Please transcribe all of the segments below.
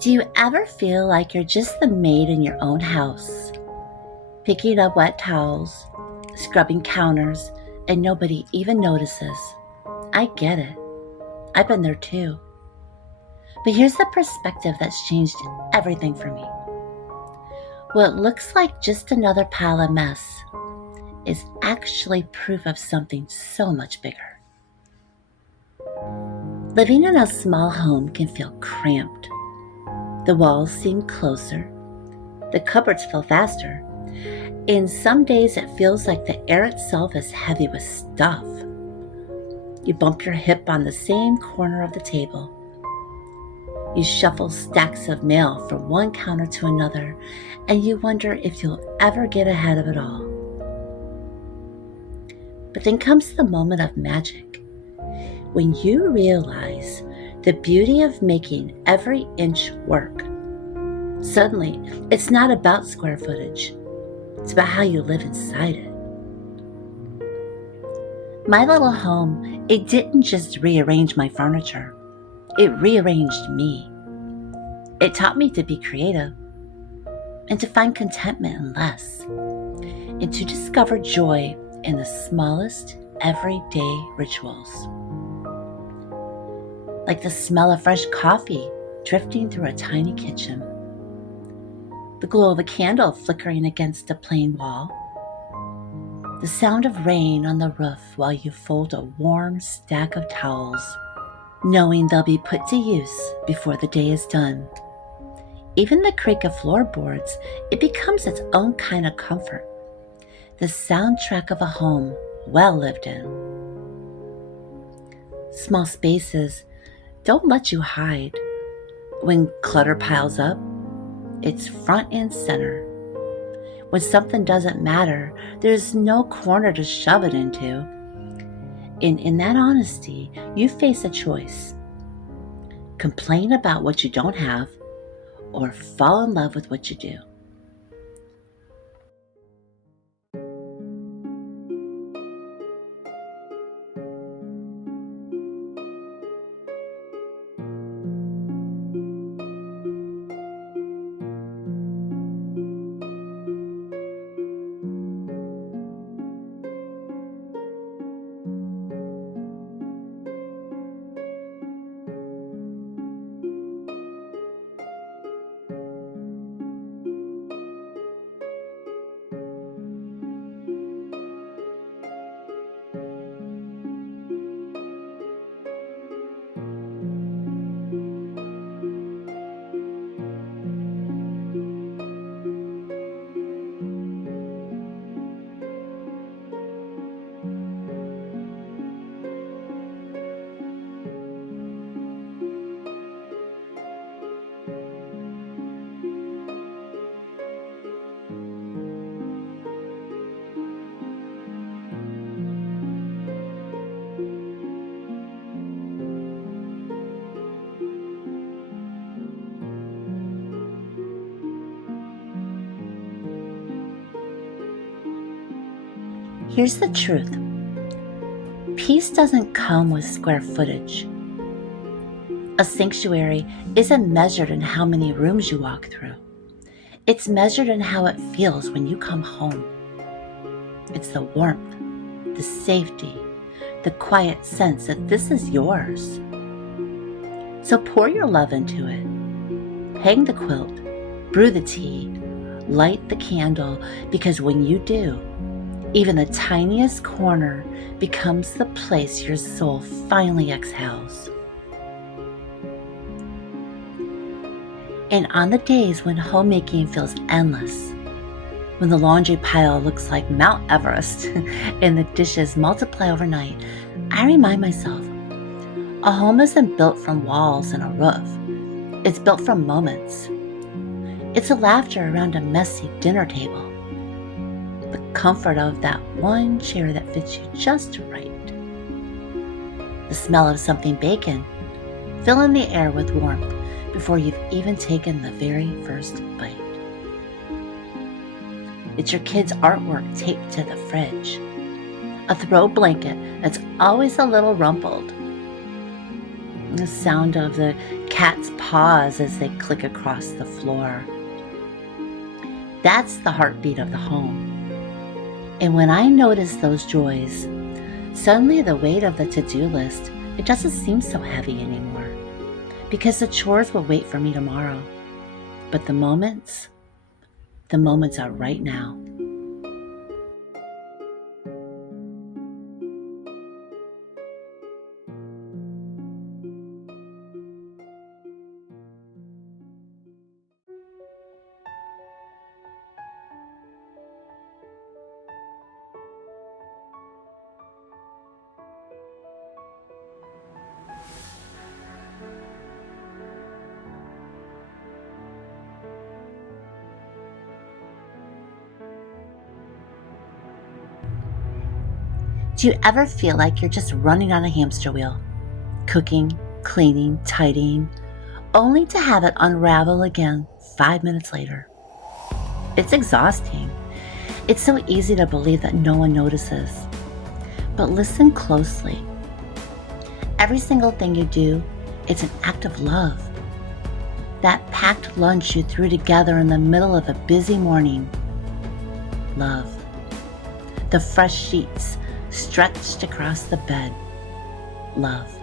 Do you ever feel like you're just the maid in your own house, picking up wet towels, scrubbing counters, and nobody even notices? I get it. I've been there too. But here's the perspective that's changed everything for me. What looks like just another pile of mess is actually proof of something so much bigger. Living in a small home can feel cramped. The walls seem closer, the cupboards fill faster, and some days it feels like the air itself is heavy with stuff. You bump your hip on the same corner of the table. You shuffle stacks of mail from one counter to another, and you wonder if you'll ever get ahead of it all. But then comes the moment of magic, when you realize the beauty of making every inch work. Suddenly, it's not about square footage. It's about how you live inside it. My little home, it didn't just rearrange my furniture. It rearranged me. It taught me to be creative and to find contentment in less, and to discover joy in the smallest everyday rituals. Like the smell of fresh coffee drifting through a tiny kitchen, the glow of a candle flickering against a plain wall, the sound of rain on the roof while you fold a warm stack of towels, knowing they'll be put to use before the day is done. Even the creak of floorboards, it becomes its own kind of comfort, the soundtrack of a home well lived in. Small spaces don't let you hide. When clutter piles up, it's front and center. When something doesn't matter, there's no corner to shove it into. And in that honesty, you face a choice. Complain about what you don't have, or fall in love with what you do. Here's the truth. Peace doesn't come with square footage. A sanctuary isn't measured in how many rooms you walk through. It's measured in how it feels when you come home. It's the warmth, the safety, the quiet sense that this is yours. So pour your love into it. Hang the quilt, brew the tea, light the candle, because when you do, even the tiniest corner becomes the place your soul finally exhales. And on the days when homemaking feels endless, when the laundry pile looks like Mount Everest and the dishes multiply overnight, I remind myself, a home isn't built from walls and a roof. It's built from moments. It's a laughter around a messy dinner table, the comfort of that one chair that fits you just right, the smell of something baking, filling the air with warmth before you've even taken the very first bite. It's your kids' artwork taped to the fridge, a throw blanket that's always a little rumpled, the sound of the cat's paws as they click across the floor. That's the heartbeat of the home. And when I notice those joys, suddenly the weight of the to-do list, it doesn't seem so heavy anymore, because the chores will wait for me tomorrow. But the moments are right now. Do you ever feel like you're just running on a hamster wheel, cooking, cleaning, tidying, only to have it unravel again 5 minutes later? It's exhausting. It's so easy to believe that no one notices. But listen closely. Every single thing you do, it's an act of love. That packed lunch you threw together in the middle of a busy morning, love. The fresh sheets stretched across the bed, love.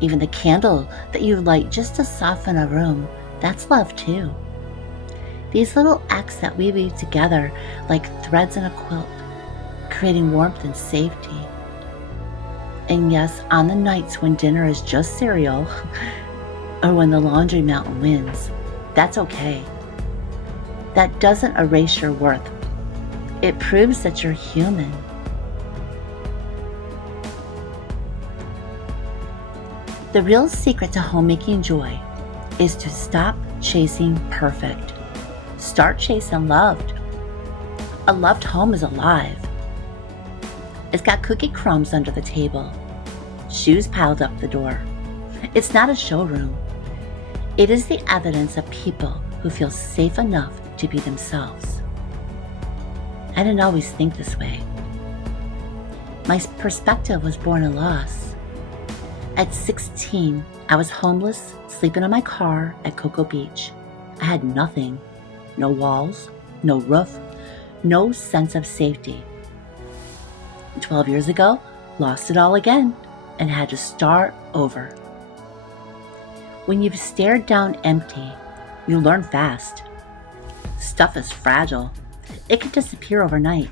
Even the candle that you light just to soften a room, that's love too. These little acts that we weave together like threads in a quilt, creating warmth and safety. And yes, on the nights when dinner is just cereal, or when the laundry mountain wins, that's okay. That doesn't erase your worth. It proves that you're human. The real secret to homemaking joy is to stop chasing perfect. Start chasing loved. A loved home is alive. It's got cookie crumbs under the table, shoes piled up the door. It's not a showroom. It is the evidence of people who feel safe enough to be themselves. I didn't always think this way. My perspective was born in loss. At 16, I was homeless, sleeping in my car at Cocoa Beach. I had nothing. No walls, no roof, no sense of safety. 12 years ago, lost it all again and had to start over. When you've stared down empty, you learn fast. Stuff is fragile. It can disappear overnight.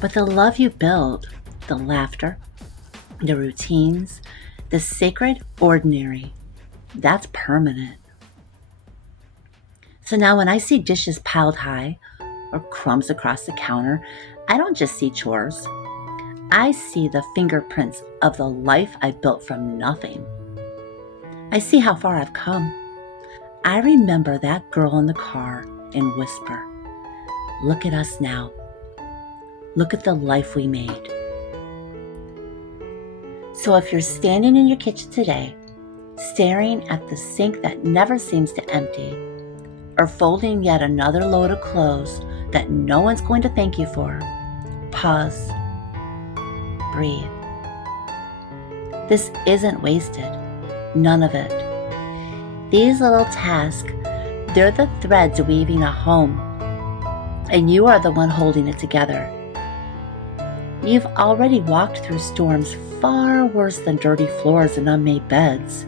But the love you build, the laughter, the routines, the sacred ordinary, that's permanent. So now when I see dishes piled high or crumbs across the counter, I don't just see chores. I see the fingerprints of the life I built from nothing. I see how far I've come. I remember that girl in the car and whisper, "Look at us now. Look at the life we made." So if you're standing in your kitchen today, staring at the sink that never seems to empty, or folding yet another load of clothes that no one's going to thank you for, pause, breathe. This isn't wasted. None of it. These little tasks, they're the threads weaving a home, and you are the one holding it together. You've already walked through storms far worse than dirty floors and unmade beds.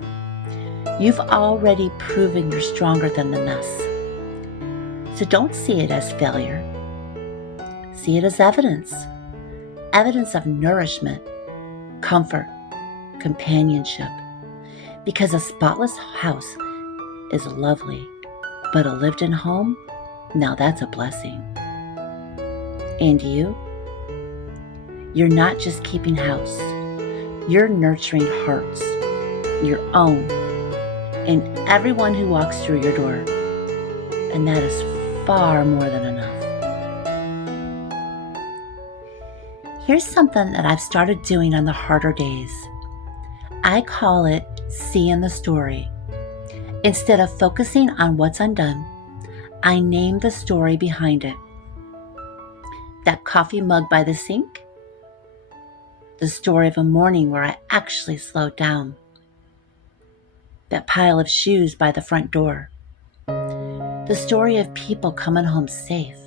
You've already proven you're stronger than the mess. So don't see it as failure. See it as evidence. Evidence of nourishment, comfort, companionship. Because a spotless house is lovely, but a lived-in home, now that's a blessing. And you? You're not just keeping house. You're nurturing hearts, your own, and everyone who walks through your door. And that is far more than enough. Here's something that I've started doing on the harder days. I call it seeing the story. Instead of focusing on what's undone, I name the story behind it. That coffee mug by the sink? The story of a morning where I actually slowed down. that pile of shoes by the front door, the story of people coming home safe,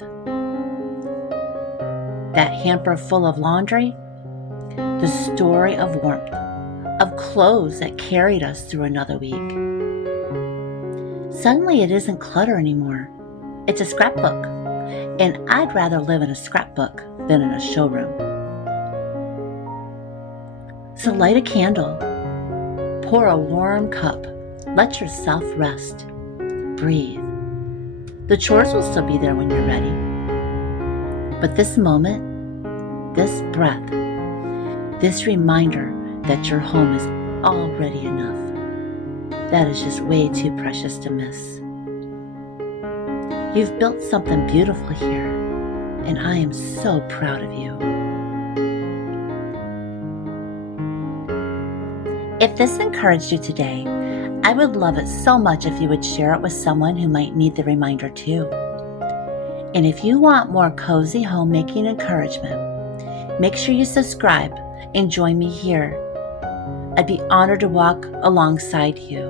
that hamper full of laundry, the story of warmth, of clothes that carried us through another week. Suddenly it isn't clutter anymore. It's a scrapbook, and I'd rather live in a scrapbook than in a showroom. So light a candle, pour a warm cup, let yourself rest, breathe. The chores will still be there when you're ready. But this moment, this breath, this reminder that your home is already enough, that is just way too precious to miss. You've built something beautiful here, and I am so proud of you. If this encouraged you today, I would love it so much if you would share it with someone who might need the reminder too. And if you want more cozy homemaking encouragement, make sure you subscribe and join me here. I'd be honored to walk alongside you.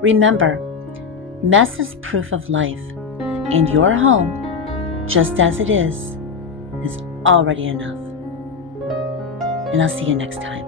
Remember, mess is proof of life, and your home, just as it is already enough. And I'll see you next time.